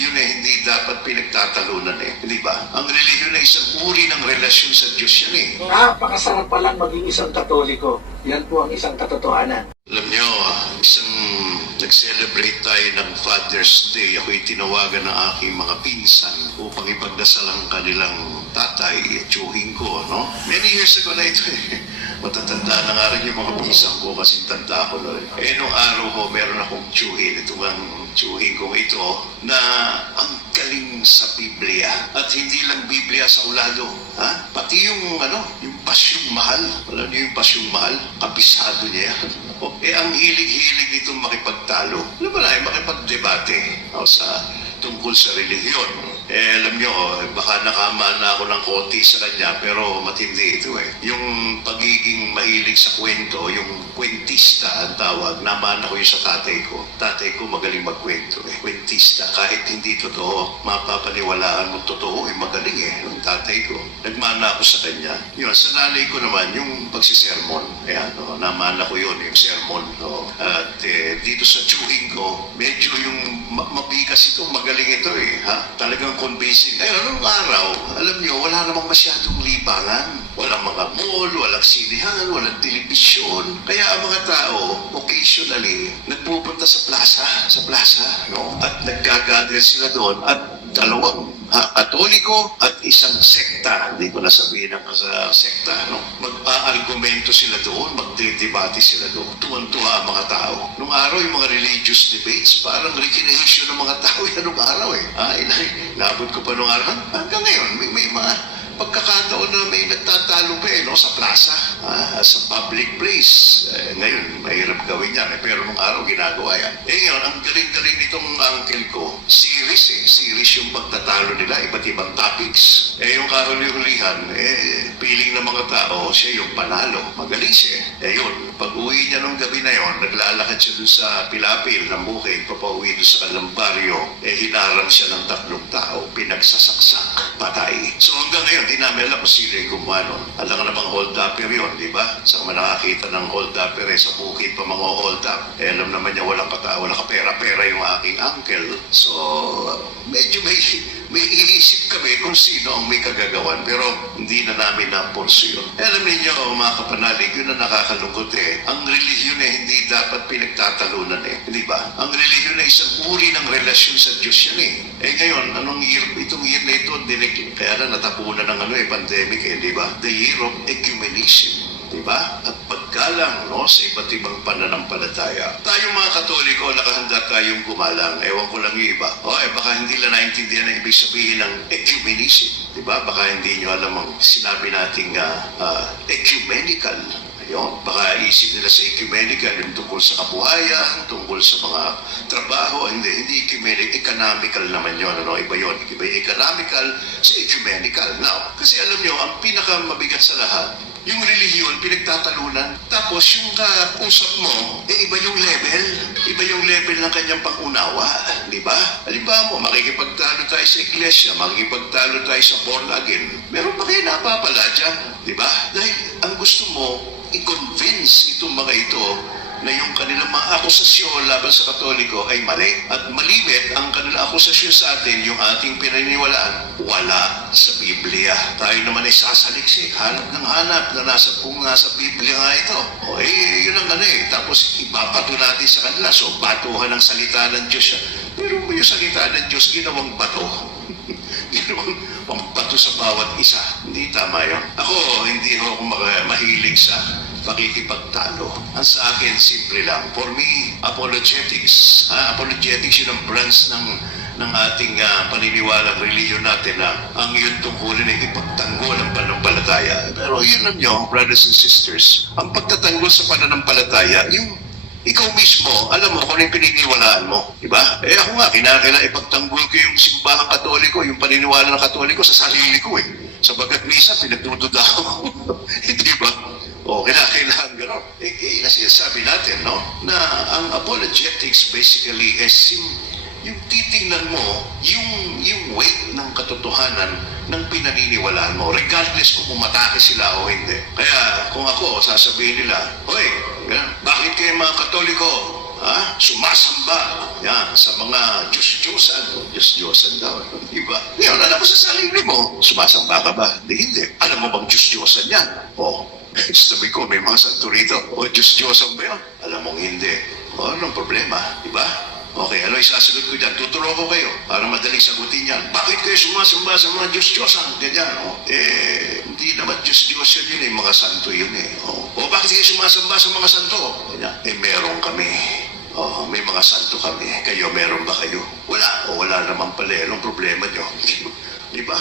relihiyon ay hindi dapat pinagtatalunan di ba? Ang relihiyon ay isang uri ng relasyon sa Diyos yan Napakasarap palang maging isang Katoliko. Yan po ang isang katotohanan. Alam nyo, isang nag-celebrate tayo ng Father's Day. Ako'y tinawagan ng aking mga pinsan upang ipagdasal ang kanilang tatay, tiyuhin ko, no? Many years ago na ito Matatanda na nga rin yung mga pinsan ko kasi tanda ko noon. Nung araw ko, meron akong tiyuhin. Ito ang tiyuhin ko ito na ang galing sa Biblia. At hindi lang Biblia sa ulado. Pati yung pasyong mahal. Alam niyo yung pasyong mahal? Kabisado niya yan. Ang hilig-hilig nitong makipagtalo. Alam mo na, makipagdebate tungkol sa relihiyon. Alam nyo, baka nakama na ako ng konti sa kanya, pero matindi ito Yung pagiging mahilig sa kwento, yung kwentista ang tawag, namana ko yung sa tatay ko. Tatay ko magaling magkwento kwentista. Kahit hindi totoo, mapapaniwalaan mo totoo, magaling yung tatay ko. Nagmana ako sa kanya. Yun, sa nanay ko naman, yung pagsisermon. Namana ko yun, yung sermon. At dito sa tiyuhin ko, medyo yung mabigas ito, magaling ito Talagang convincing. Anong araw, alam nyo, wala namang masyadong libangan. Walang mga mall, walang sinihan, walang telebisyon. Kaya ang mga tao, occasionally, nagpupunta sa plaza, At naggagather sila doon at dalawang Katoliko at isang sekta. Hindi ko nasabihin ang sekta, Mag-aargumento sila doon, magdedebate sila doon. Tuwan-tuwa ang mga tao. Nung araw, yung mga religious debates, parang recognition ng mga tao yan nung araw Labot ko pa nung araw. Hanggang ngayon, may mga pagkakataon na may nagtatalo pa sa plaza, sa public place. Ngayon, mahirap gawin yan pero nung araw ginagawa yan. Ngayon, ang galing-galing nitong uncle ko, series yung pagtatalo nila, iba't ibang topics. Yung kahuli-hulihan, feeling ng mga tao, siya yung panalo. Magaling siya. Yun, pag uwi niya nung gabi na yon, naglalakad siya dun sa Pilapil ng bukid, papauwi dun sa kanilang baryo, hinarang siya ng 3 tao, pinagsasaksak, patay. So hanggang ngayon, di namin alam kung sino yung gumawa nun. Alam nga namang hold-upper yun, di ba? Saan man nakakita ng hold-upper sa bukid pa mga hold-up. Alam naman niya walang kapera-pera yung aking uncle. So, medyo may iisip kami kung sino ang may kagagawan, pero hindi na namin na-pursu yun. Alam niyo, mga kapanalig, yun na nakakalungkot Ang relihiyon ay hindi dapat pinagtatalunan di ba? Ang relihiyon ay isang uri ng relasyon sa Diyos yan ngayon, itong year na ito, kaya na natapunan ng pandemic di ba? The year of ecumenism. Diba? At paggalang sa iba't ibang pananampalataya. Tayong mga Katoliko, nakahanda tayong gumalang. Ewan ko lang yung iba. Baka hindi lang naintindihan ang ibig sabihin ng ecumenism. Diba? Baka hindi nyo alam ang sinabi nating ecumenical. Baka isip nila sa ecumenical, yung tungkol sa kabuhayan, tungkol sa mga trabaho. Hindi ecumenical, economical naman yun. Iba yun. Iba yung economical sa ecumenical. Now, kasi alam nyo, ang pinakamabigat sa lahat, yung relihiyon, pinagtatalunan. Tapos yung kausap mo, iba yung level. Iba yung level ng kanyang pangunawa. Di ba? Halimbawa mo, makikipagtalo tayo sa iglesia, makikipagtalo tayo sa born again. Meron pa kayo napapala dyan. Di ba? Dahil ang gusto mo, i-convince itong mga ito na yung kanilang mga akusasyon laban sa Katoliko ay mali. At malimit ang kanilang akusasyon sa atin, yung ating pinaniniwalaan, wala sa Biblia. Tayo naman ay sasaliksik, hanap ng hanap na nasa Biblia nga ito. Yun ang Tapos ibabato natin sa kanila. So, batuhan ang salita ng Diyos. Pero yung salita ng Diyos, ginawang bato. Ginawang pambato sa bawat isa. Hindi tama yun. Hindi ako mahilig sa pakikipagtalo. Ang sa akin, simple lang. For me, apologetics. Apologetics yun ang branch ng ating paniniwalang reliyon natin na ang yun tungkulin ay ipagtanggol ang pananampalataya. Pero yun lang nyo, brothers and sisters, ang pagtatanggol sa pananampalataya, yung ikaw mismo, alam mo kung ano yung pininiwalaan mo. Diba? Ako nga, kinakailangan ipagtanggol ko yung simbahang Katoliko, yung paniniwala ng Katoliko sa sarili ko Sabagat minsan, pinagdududa ko. Diba? Kinakailangan gano'n. Sinasabi natin, na ang apologetics basically is yung titingnan mo yung weight ng katotohanan ng pinaniniwalaan mo, regardless kung umatake sila o hindi. Kaya kung ako, sasabihin nila, bakit kayo mga Katoliko sumasamba Yan, sa mga Diyos-Diyosan. Diyos-Diyosan daw. Diba? Ngayon, alam mo sa sarili mo, sumasamba ka ba? Hindi. Alam mo bang Diyos-Diyosan yan? O, sabi ko, may mga santo rito. O, Diyos-Diyosan ba yun? Alam mong hindi. O, anong problema? Diba? Okay, ano isasagot ko dyan? Tuturo ko kayo para madaling sagutin yan. Bakit kayo sumasamba sa mga Diyos-Diyosan? Ganyan, o. Hindi naman Diyos-Diyosan yun, mga santo yun eh. O bakit kayo sumasamba sa mga santo? Ganyan. Meron kami. May mga santo kami. Kayo, meron ba kayo? Wala. O wala naman pala. Anong problema nyo? Di ba?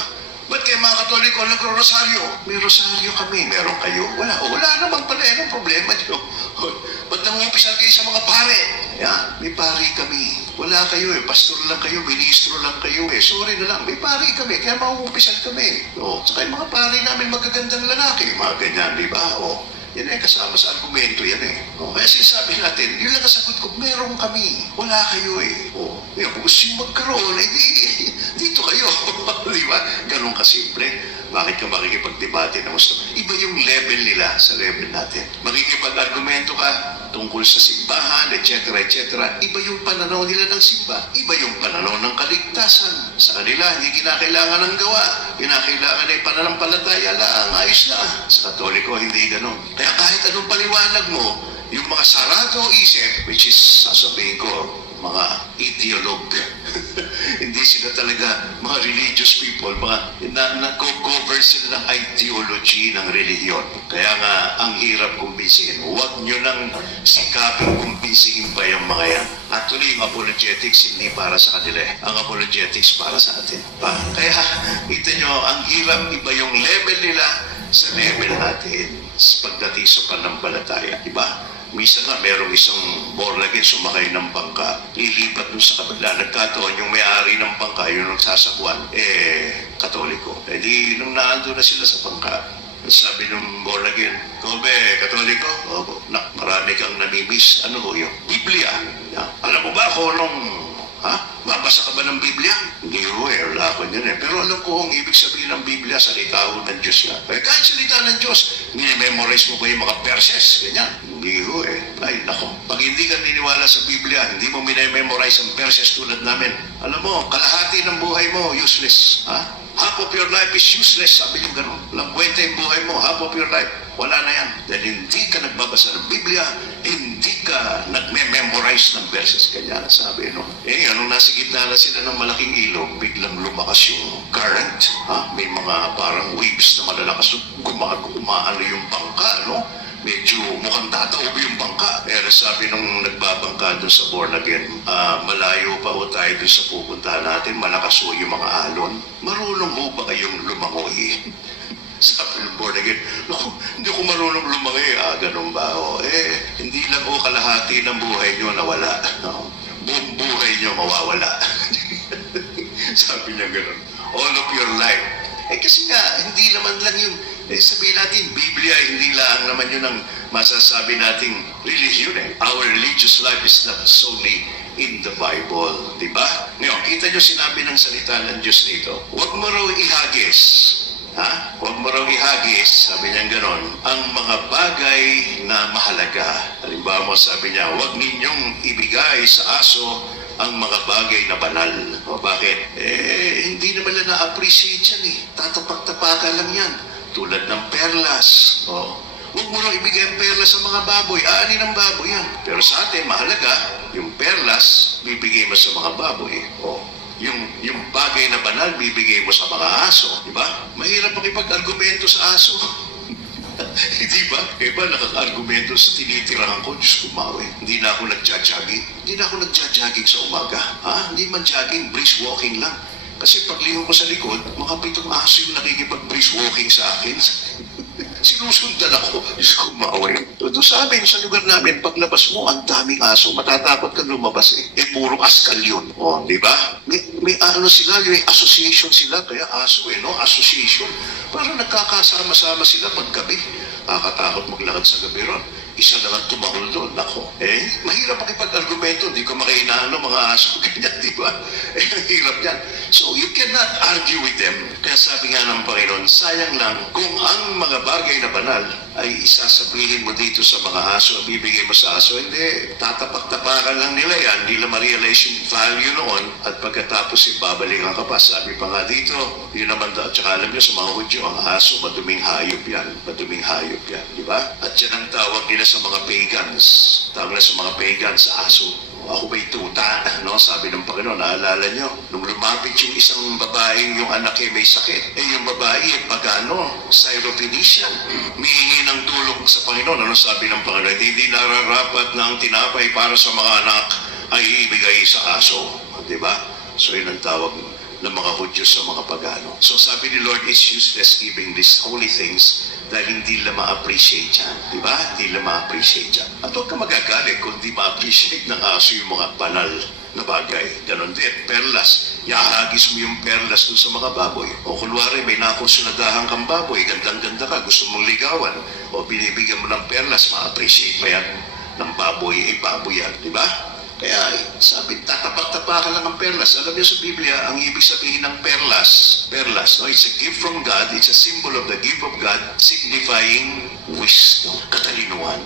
Ba't kayo mga Katoliko nagro-rosaryo? May rosaryo kami. Meron kayo? Wala. O wala naman pala. Anong problema nyo? Ba't nangungupisan kayo sa mga pare? Yan. May pare kami. Wala kayo eh. Pastor lang kayo. Ministro lang kayo eh. Sorry na lang. May pare kami. Kaya mangungupisan kami. O, saka yung mga pare namin magagandang lalaki. Mga ganyan, di ba? O, yan ay kasama sa argumento yan eh. O, kaya sinasabi natin, yun lang nasagot ko, meron kami. Wala kayo eh. O, kung gusto yung magkaroon, dito kayo. Di ba? Ganun kasimple. Bakit ka makikipagdebate na gusto? Iba yung level nila sa level natin. Makikipag-argumento ka tungkol sa simbahan, etc., etc. Iba yung pananaw nila ng simba. Iba yung pananaw ng kaligtasan. Sa kanila, hindi kinakailangan ng gawa. Kinakailangan ay pananampalataya lang, ayos na. Sa Katoliko, hindi ganun. Kaya kahit anong paliwanag mo, yung mga sarado isip, which is, sasabihin ko, mga ideolog. Hindi sila talaga mga religious people, mga nag-cover sila ng ideology ng relihiyon. Kaya nga, ang hirap kumbisihin. Huwag nyo nang sikapin kumbisihin pa yung mga yan. Actually, yung apologetics hindi para sa kanila eh. Ang apologetics para sa atin. Kaya, kita nyo, ang hirap, iba yung level nila sa level natin pagdating sa pananampalataya. Diba? Minsan nga, merong isang born-again sumakay ng bangka, lilipat dun sa kabila. Nagkataon yung may-ari ng bangka, yung nagsasakwan, Katoliko. Di, nung naando na sila sa bangka, sabi nung born-again, Kobe, Katoliko? Opo. Marami kang namimiss. Ano ho yun? Biblia. Alam mo ba kung nung babasa ka ba ng Biblia? Hindi ho wala ako niyan eh. Pero alam ko ang ibig sabihin ng Biblia, salita ho ng Diyos yan. Kahit salita ng Diyos, memorize mo ba yung mga verses? Ganyan. Hindi ho Ay, nako. Pag hindi ka niniwala sa Biblia, hindi mo memorize ang verses tulad namin. Alam mo, kalahati ng buhay mo, useless. Half of your life is useless. Sabi yung gano'n. Walang kwenta yung buhay mo. Half of your life, wala na yan. Dahil hindi ka nagbabasa ng Biblia, hindi ka nagme-memorize ng verses. Kanya sabi, no? Anong nasa gitna na sila ng malaking ilog, biglang lumakas yung current. May mga parang waves na malalakas. Umaano yung bangka, no? Medyo mukhang tataob yung bangka. Sabi nung nagbabangka doon sa born again, malayo pa ho tayo doon sa pupuntahan natin, malakas ho yung mga alon. Marunong ho ba kayong lumangoy? Sabi ng born again, hindi ko marunong lumangoy. Ganun ba ho? Hindi lang ho kalahati ng buhay nyo nawala. Buong buhay nyo mawawala. Sabi niya ganun. All of your life. Kasi nga, hindi naman lang yung sabihin natin, Biblia, hindi lang naman yun ang masasabi nating religion eh. Our religious life is not solely in the Bible. Diba? Ngayon, kita nyo sinabi ng salita ng Diyos dito. Huwag mo raw ihagis. Huwag mo raw ihagis, sabi niya ganon, ang mga bagay na mahalaga. Halimbawa mo, sabi niya, huwag ninyong ibigay sa aso ang mga bagay na banal. O bakit? Hindi naman lang na-appreciate yan eh. Tatapak-tapakan lang yan. Tulad ng perlas. Huwag mo nang ibigay ang perlas sa mga baboy. Aani ng baboy yan. Pero sa atin, mahalaga, yung perlas, bibigay mo sa mga baboy. Yung bagay na banal, bibigay mo sa mga aso. Diba? Mahirap makipag-argumento sa aso. Diba? Diba nakaka-argumento sa tinitirahan ko, Diyos kumawi. Hindi na ako nagja-jogging. Hindi na ako nagja-jogging sa umaga. Hindi man jogging, brisk walking lang. Kasi paglingon ko sa likod, mga 7 aso yung nakikipag-brisk walking sa akin. Sinusundan ako. Diyos kumawi. Doon sa amin, sa lugar namin, paglabas mo, ang daming aso. Matatakot kang lumabas eh. Puro askal yun. Diba? May sila, may association sila. Kaya aso no? Association. Parang nagkakasama-sama sila paggabi. Nakakatakot maglakad sa gabi ron. Isa lang ang tumahol doon. Nako. Mahirap makipag-argumento. Hindi ko makainaan mga aso. Ganyan, di ba? Ang hirap yan. So, you cannot argue with them. Kaya sabi nga ng Panginoon, sayang lang kung ang mga bagay na banal ay isasabihin mo dito sa mga aso, bibigay mo sa aso. Hindi, tatapak-tapakan lang nila yan, hindi nila ma-realize yung value noon, at pagkatapos ibabalikan ka pa. Sabi pa nga dito, yun naman, at saka alam nyo sa mga Hudyo, ang aso, maduming hayop yan. Maduming hayop yan, di ba? At yan ang tawag nila sa mga pagans. Tawag nila sa mga pagans, aso. Ako ba'y tuta? No? Sabi ng Panginoon, naalala nyo, nung lumapit yung isang babaeng yung anak ay may sakit, yung babae ay pagano, Syrophoenician, mihingi ng tulong sa Panginoon. Ano sabi ng Panginoon? Hindi nararapat na ang tinapay para sa mga anak ay ibigay sa aso. Diba? So yun ang tawag ng mga Hudyo sa mga pagano. So sabi ni Lord, it's useless giving these holy things dahil hindi nila ma-appreciate yan. Diba? Hindi nila ma-appreciate yan. At huwag ka magagalit kung di ma-appreciate ng aso yung mga banal na bagay. Ganon din, perlas. Yahagis mo yung perlas dun sa mga baboy. O kunwari, may nakonsunadahan kang baboy, gandang-ganda ka, gusto mong ligawan. O binibigyan mo ng perlas, ma-appreciate pa yan ng baboy, baboy yan. Diba? Kaya sabi, tatapak-tapakan lang ang perlas. Alam niyo sa Biblia, ang ibig sabihin ng perlas, no? It's a gift from God, it's a symbol of the gift of God, signifying wisdom, katalinuhan.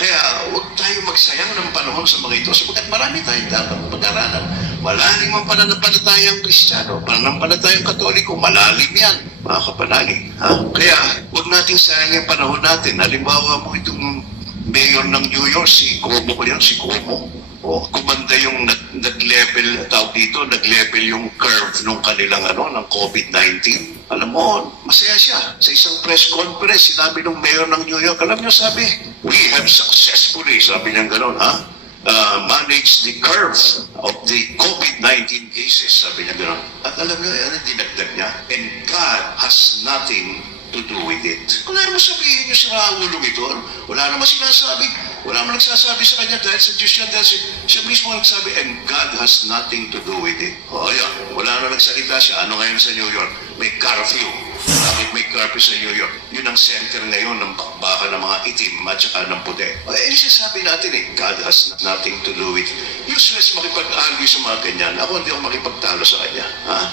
Kaya huwag tayo magsayang ng panahon sa mga ito, sapagkat marami tayong dapat pag-aralan. Malalim ang pananampalatayang Kristiyano, pananampalatayang Katoliko, malalim yan, mga kapanalig. Kaya huwag nating sayang yung panahon natin. Halimbawa mo itong mayor ng New York, si Cuomo ko yan, si Cuomo. Kumanda yung nag-level, tawag dito, nag-level yung curve nung kanilang ng COVID-19. Alam mo, masaya siya. Sa isang press conference, sinabi ng mayor ng New York, alam niyo, sabi, we have successfully, sabi niya gano'n, managed the curve of the COVID-19 cases, sabi niya gano'n. At alam niyo, yan, dinagdag niya, and God has nothing to do with it. Kung naman sabihin niyo si Raulong ito, wala naman sinasabi, wala naman nagsasabi sa kanya dahil sa Diyos yan, dahil siya mismo nagsabi, and God has nothing to do with it. Ayan, wala naman nagsalita siya. Ano ngayon sa New York? May curfew. Bakit may curfew sa New York? Yun ang center ngayon ng bakbakan ng mga itim at saka ng puti. Sabi natin God has nothing to do with it. Useless makipag-argue sa mga ganyan. Ako hindi ako makipagtalo sa kanya.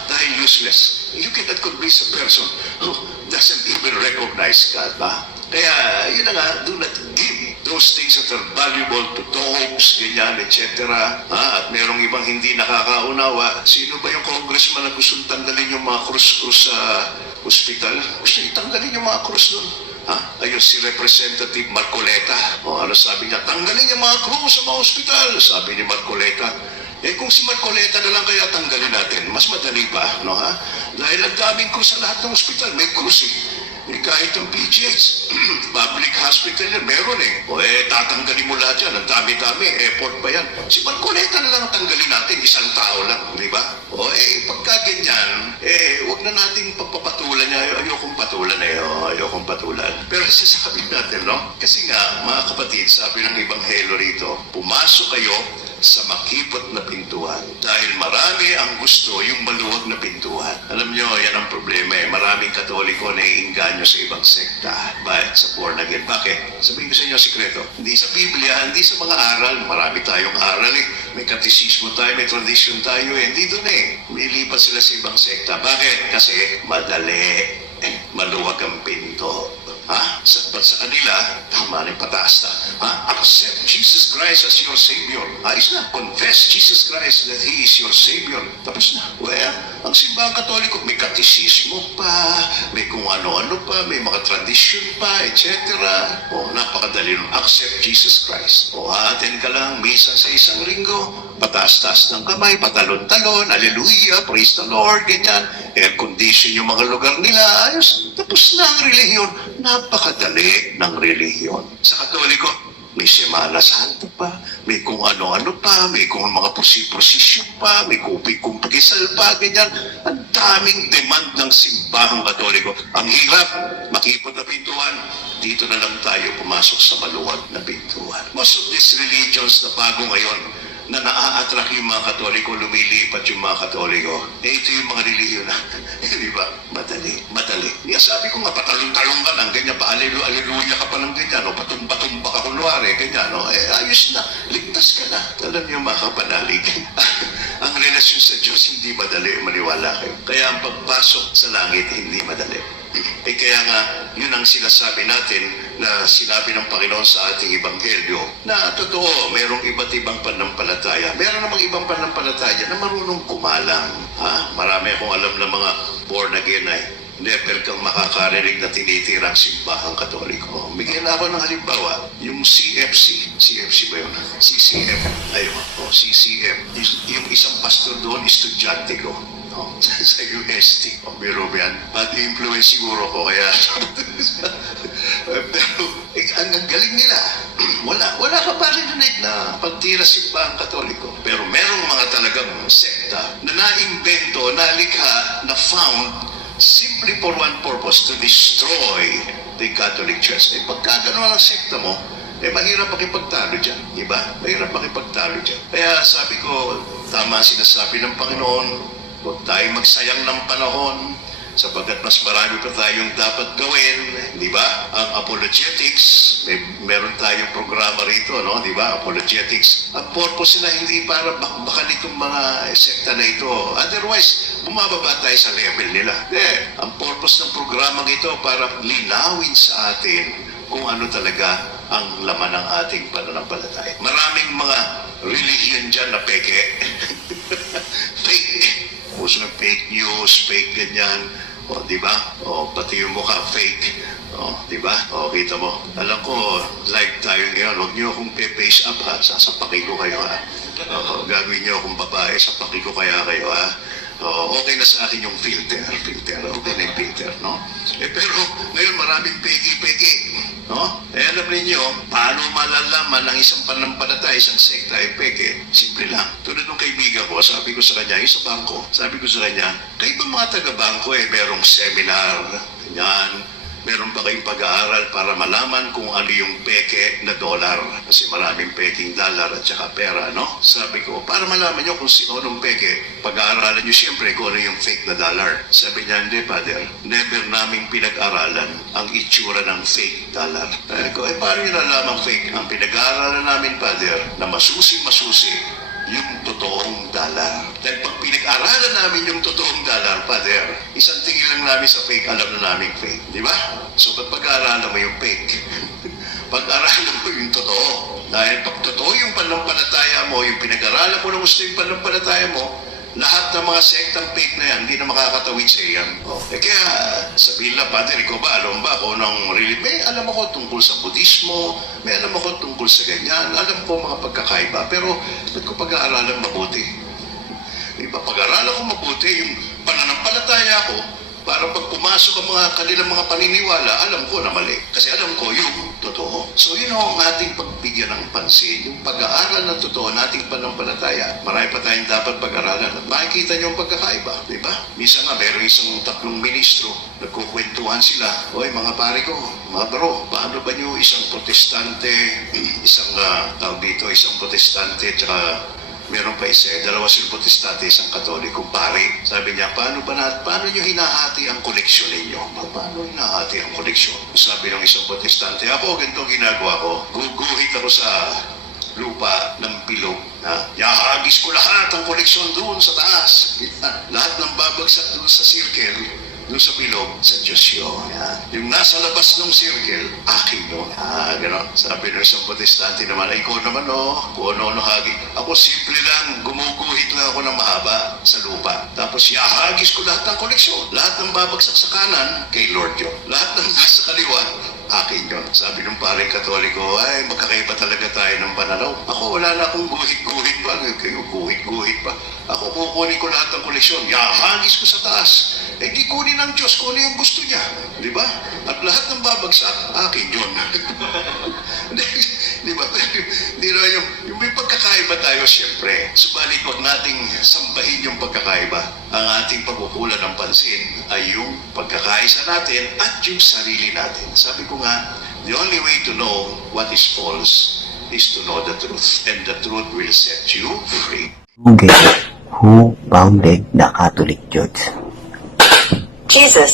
Dahil useless. You cannot convince a person who doesn't even recognize God ba? Kaya, yun na nga, do not give those things that are valuable to dogs, ganyan, etc. At merong ibang hindi nakakaunawa. Sino ba yung congressman na gustong tanggalin yung mga krus-krus sa hospital? Gusto itanggalin yung mga krus doon. Ayun si Representative Marcoleta. Ano sabi niya? Tanggalin yung mga krus sa mga hospital. Sabi ni Marcoleta. Kung si Marcoleta na lang kaya tanggalin natin, mas madali ba? No, Dahil ang daming krus sa lahat ng hospital, may krus kahit ang PGH, public hospital yan, meron tatanggalin mo lahat yan, ang dami-dami, effort pa yan. Si Marcoleta na lang tanggalin natin, isang tao lang, di ba? Pagka ganyan, huwag na natin pagpapatulan niya, ayokong patulan. Pero sasabi natin, no? Kasi nga, mga kapatid, sabi ng Ebanghelyo rito, pumasok kayo sa makipot na pintuan. Dahil marami ang gusto yung maluwag na pintuan. Alam nyo, yan ang problema Maraming Katoliko na iinganyo sa ibang sekta. Bakit? Sa born again. Bakit? Sabihin ko sa inyo sikreto. Hindi sa Biblia, hindi sa mga aral. Marami tayong aral May katisismo tayo, may tradition tayo Hindi doon Umilipat sila sa ibang sekta. Bakit? Kasi madali. Maluwag ang pinto. Sa kanila, tama rin pataas na. Accept Jesus Christ as your Savior. Ayos na. Confess Jesus Christ that He is your Savior. Tapos na. Ang simbahang Katoliko, may katisismo pa, may kung ano-ano pa, may mga tradition pa, etc. Napakadali nun. Accept Jesus Christ. Attend ka lang, misa sa isang linggo, pataas-taas ng kamay, patalon-talon, hallelujah, praise the Lord, ganyan. Air condition yung mga lugar nila, ayos. Tapos na ang relihiyon. Napakadali ng relihiyon. Sa Katoliko, may Semana Santa pa, may kung ano-ano pa, may kung mga prosesyon pa, may kumpigisal pa, ganyan. Ang daming demand ng simbahang Katoliko. Ang hirap, makipot na pintuan, dito na lang tayo pumasok sa maluwag na pintuan. Most of these religions na bago ngayon, na naa-attract yung mga Katoliko, lumilipat yung mga Katoliko. Ito yung mga relihiyon na, di ba? Madali. Sabi ko nga, patalong-talong ka lang, ganyan pa, aleluya ka pa lang ganyan, patumba-tumba ka kunwari, ganyan, ayos na, ligtas ka na. Alam niyo mga kapanalig, ang relasyon sa Diyos hindi madali, maniwala kayo. Kaya ang pagpasok sa langit hindi madali. Kaya nga, yun ang sinasabi natin na sinabi ng Panginoon sa ating Ebanghelyo na totoo, mayroong iba't ibang pananampalataya. Meron namang ibang pananampalataya na marunong kumalang. Marami akong alam na mga born again ay never kang makakarinig na tinitira ang simbahang Katoliko. Bigyan na ako ng halimbawa, yung CFC ba yun? CCM, ayun, CCM. Yung isang pastor doon, estudyante ko. Sa UST. Biro ba yan? Bad influence siguro ko, kaya pero ang galing nila. Wala ka pa rinig na pagtira simbahang Katoliko. Pero merong mga talagang sekta na naimbento, nalikha, na found simply for one purpose, to destroy the Catholic Church. Pagka gano'n ang sekta mo, mahirap makipagtalo dyan. Diba? Mahirap makipagtalo dyan. Kaya sabi ko, tama sinasabi ng Panginoon, huwag tayong magsayang ng panahon sapagkat mas marami pa tayong dapat gawin, di ba? Ang apologetics, meron tayong programa rito, no? Di ba? Apologetics. Ang purpose nila hindi para bakbakan itong mga sekta na ito. Otherwise, bumababa tayo sa level nila. Ang purpose ng programang ito para linawin sa atin kung ano talaga ang laman ng ating pananampalataya. Maraming mga religion dyan na peke. Fake. Puso ng fake news, fake ganyan. Di ba? Pati yung mukha fake. Di ba? Kita mo. Alam ko, live tayo ngayon. Huwag niyo akong pe-face up, ha? Sasapakin ko kayo, ha? Gagawin niyo akong babae, sapakin ko kaya kayo, ha? Okay na sa akin yung filter. Okay na yung filter, no? Pero ngayon maraming peki-peki, no? Alam niyo, paano malalaman ng isang pananampalataya, isang sekta ay peke? Simple lang. Tulad ng kaibigan ko, sabi ko sa kanya, yung sa bangko, sabi ko sa kanya, kayo ba mga taga-bangko merong seminar, ganyan, meron ba kayong pag-aaral para malaman kung ano yung peke na dollar? Kasi maraming peking dollar at saka pera, no? Sabi ko, para malaman nyo kung anong peke, pag-aaralan nyo siyempre kung ano yung fake na dollar. Sabi niya, hindi, Father, never naming pinag-aralan ang itsura ng fake dollar. Sabi ko, paano nyo nalaman fake? Ang pinag-aaralan namin, Father, na masusi yung totoong dollar. Dahil pag pinag-aralan namin yung totoong dollar, Father, isang tingin lang namin sa fake, alam na namin fake. Di ba? So, pag-aralan mo yung fake, pag-aralan mo yung totoo. Dahil pag totoo yung pananampalataya mo, yung pinag-aralan mo na gusto yung pananampalataya mo, lahat ng mga sektang fake na yan, hindi na makakatawid sa iyan. Kaya sabihin lang, Father, ikaw ba, alam ba ako ng really, may alam ako tungkol sa Budismo, may alam ako tungkol sa ganyan, alam ko mga pagkakaiba, pero ba't ko pag-aaralan mabuti? Diba, pag-aaralan ko mabuti, yung pananampalataya ko, para pag pumasok ang mga kanilang mga paniniwala, alam ko na mali. Kasi alam ko yung totoo. So yun ang ating pagbigyan ng pansin. Yung pag-aaral ng totoo, nating panampalataya. Marami pa tayong dapat pag-aralan. At makikita niyo ang pagkakaiba. Diba? Minsan nga, meron isang tatlong ministro, nagkukwentuhan sila. Oy, mga pare ko, mga bro, paano ba niyo isang protestante, isang tawag dito, isang protestante, tsaka meron pa dalawa silang protestante, isang katoliko, pare. Sabi niya, paano niyo hinahati ang koleksyon ninyo? Paano hinahati ang koleksyon? Sabi ng isang protestante, ako, ganito ginagawa ko. Guguhit ako sa lupa ng bilog. Yahagis ko lahat ang koleksyon doon sa taas. Lahat ng babagsak doon sa circle, doon sa bilog, sa Diyos yun. Yung nasa labas ng circle, akin yun. Gano'n. Sabi ng isang protestante naman, ikaw naman, kung ano hagi. Ako simple lang, gumuguhit lang ako ng mahaba sa lupa. Tapos yahagis ko lahat ng koleksyon. Lahat ng babagsak sa kanan, kay Lord yun. Lahat ng nasa kaliwa, akin yun. Sabi ng pareng Katoliko, ay, magkakaiba talaga tayo ng pananaw. Ako, wala na akong guhit-guhit pa. Kayo, guhit-guhit pa. Ako, kukunin ko lahat ng koleksyon. Yahagis ko sa taas. Di kunin ng Diyos kung ano yung gusto niya. Di ba? At lahat ng babagsak, akin yun. Di ba? Di ba yung may pagkakaiba tayo, siyempre. Subalit, huwag nating sambahin yung pagkakaiba. Ang ating pagkukulan ng pansin ay yung pagkakaisa natin at yung sarili natin. Sabi ko nga, the only way to know what is false is to know the truth. And the truth will set you free. Okay, who founded the Catholic Church? Jesus.